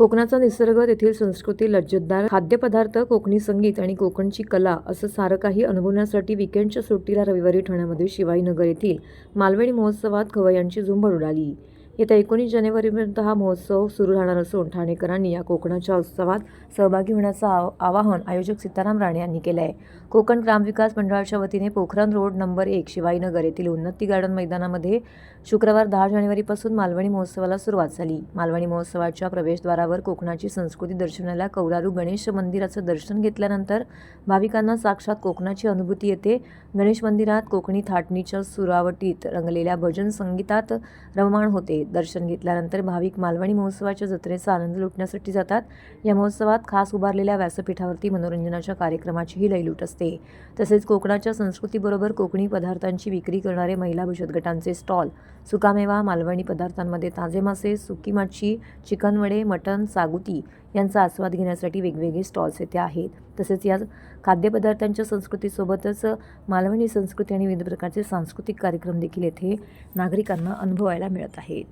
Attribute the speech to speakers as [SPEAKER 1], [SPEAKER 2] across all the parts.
[SPEAKER 1] कोकणाचा निसर्ग तेथील संस्कृती लज्जतदार खाद्यपदार्थ कोकणी संगीत आणि कोकणची कला असं सारं काही अनुभवण्यासाठी विकेंडच्या सुट्टीला रविवारी ठाण्यामध्ये शिवाईनगर येथील मालवणी महोत्सवात खवय्यांची झुंबड उडाली. येत्या एकोणीस जानेवारीपर्यंत हा महोत्सव सुरू राहणार असून ठाणेकरांनी या कोकणाच्या उत्सवात सहभागी होण्याचं आव आवाहन आयोजक सीताराम राणे यांनी केलं आहे कोकण ग्रामविकास मंडळाच्या वतीने पोखरण रोड नंबर एक शिवाईनगर येथील उन्नती गार्डन मैदानामध्ये शुक्रवार दहा जानेवारीपासून मालवणी महोत्सवाला सुरुवात झाली. मालवणी महोत्सवाच्या प्रवेशद्वारावर कोकणाची संस्कृती दर्शनाला कौलारू गणेश मंदिराचं दर्शन घेतल्यानंतर भाविकांना साक्षात कोकणाची अनुभूती येते. गणेश मंदिरात कोकणी थाटणीच्या सुरावटीत रंगलेल्या भजन संगीतात रममाण होते. दर्शन घेतल्यानंतर भाविक मालवणी महोत्सवाच्या जत्रेचा आनंद लुटण्यासाठी जातात. या महोत्सवात खास उभारलेल्या व्यासपीठावरती मनोरंजनाच्या कार्यक्रमाचीही लयलूट असते. तसेच कोकणाच्या संस्कृतीबरोबर कोकणी पदार्थांची विक्री करणारे महिला बचत गटांचे स्टॉल सुकामेवा मालवणी पदार्थांमध्ये ताजे मासे सुकी मच्छी चिकन वडे मटण सागुती यांचा आस्वाद घेण्यासाठी वेगवेगळे स्टॉल्स येथे आहेत. तसेच या खाद्यपदार्थांच्या संस्कृतीसोबतच मालवणी संस्कृती आणि विविध प्रकारचे सांस्कृतिक कार्यक्रम देखील येथे नागरिकांना अनुभवायला मिळत आहेत.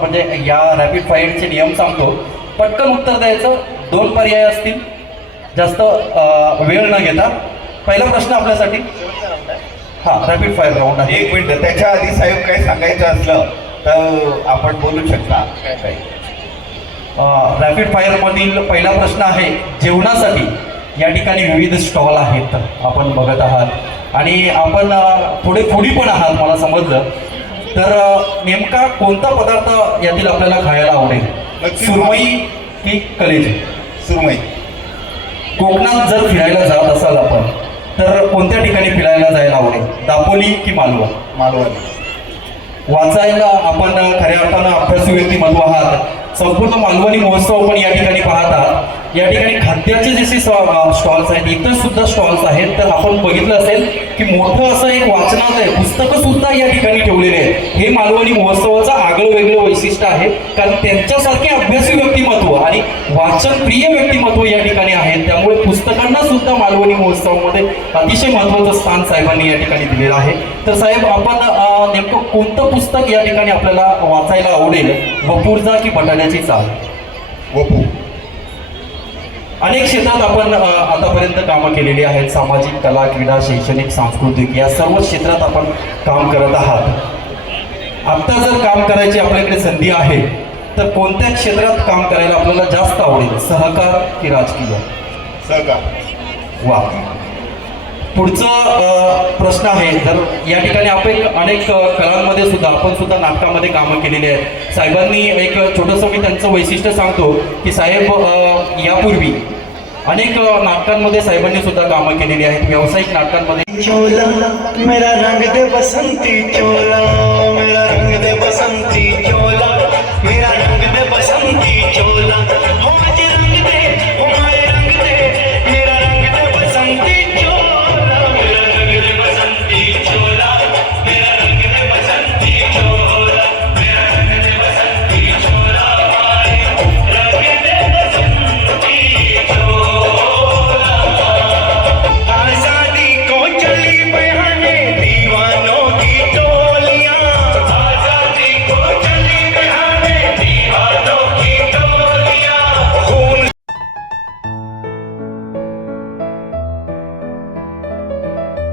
[SPEAKER 2] म्हणजे या रॅपिड फायरचे नियम सांगतो. पटकन उत्तर द्यायचं दोन पर्याय असतील. जास्त वेळ न घेता. पहिला प्रश्न आपल्यासाठी. हा रॅपिड फायर राऊंड आहे.
[SPEAKER 3] एक मिनिट त्याच्या आधी साहेब काही सांगायचं असलं तर आपण बोलू शकता. काही
[SPEAKER 2] रॅपिड फायरमधील पहिला प्रश्न आहे जेवणासाठी. या ठिकाणी विविध स्टॉल आहेत आपण बघत आहात. आणि आपण थोडे फुडी पण आहात मला समजलं. तर नेमका कोणता पदार्थ यातील आपल्याला खायला आवडेल. सुरमई की कलेजी?
[SPEAKER 3] सुरमई.
[SPEAKER 2] कोकणात जर फिरायला जात असाल आपण तर कोणत्या ठिकाणी फिरायला जायला आवडेल? दापोली की मालवण
[SPEAKER 3] मालवण
[SPEAKER 2] वाचायला आपण खऱ्या अर्थानं अभ्यासू व्यक्तिमत्व आहात. संपूर्ण मालवणी महोत्सव पण या ठिकाणी पाहतात या ठिकाणी खाद्याचे जसे स्टॉल्स आहेत इतर सुद्धा स्टॉल्स आहेत तर आपण बघितलं असेल की मोठं असं एक वाचनालय पुस्तकं सुद्धा या ठिकाणी ठेवलेले आहेत. हे मालवणी महोत्सवाचं आगळं वेगळं वैशिष्ट्य आहे. कारण त्यांच्यासारखे अभ्यासी व्यक्तिमत्व आणि वाचन प्रिय व्यक्तिमत्व या ठिकाणी आहेत. त्यामुळे पुस्तकांना सुद्धा मालवणी महोत्सवामध्ये अतिशय महत्वाचं स्थान साहेबांनी या ठिकाणी दिलेलं आहे. तर साहेब आपण नेमकं कोणतं पुस्तक या ठिकाणी आपल्याला वाचायला आवडेल? वपूरजा की बटाण्याची चाल
[SPEAKER 3] वपू.
[SPEAKER 2] अनेक क्षेत्रात आपण आतापर्यंत कामं केलेली आहेत. सामाजिक कला क्रीडा शैक्षणिक सांस्कृतिक या सर्व क्षेत्रात आपण काम करत आहात. आत्ता जर काम करायची आपल्याकडे संधी आहे तर कोणत्या क्षेत्रात काम करायला आपल्याला जास्त आवडेल? सहकार की राजकीय?
[SPEAKER 3] सहकार.
[SPEAKER 2] वा. पुढचा प्रश्न आहे. तर या ठिकाणी आपण अनेक कलांमध्ये सुद्धा आपण सुद्धा नाटकामध्ये कामं केलेली आहेत. साहेबांनी एक छोटंसं मी त्यांचं वैशिष्ट्य सांगतो की साहेब यापूर्वी अनेक नाटकांमध्ये साहेबांनी सुद्धा कामं केलेली आहेत. व्यावसायिक नाटकांमध्ये
[SPEAKER 4] चोला मेरा रंग दे बसंती चोला मेरा रंग दे बसंती.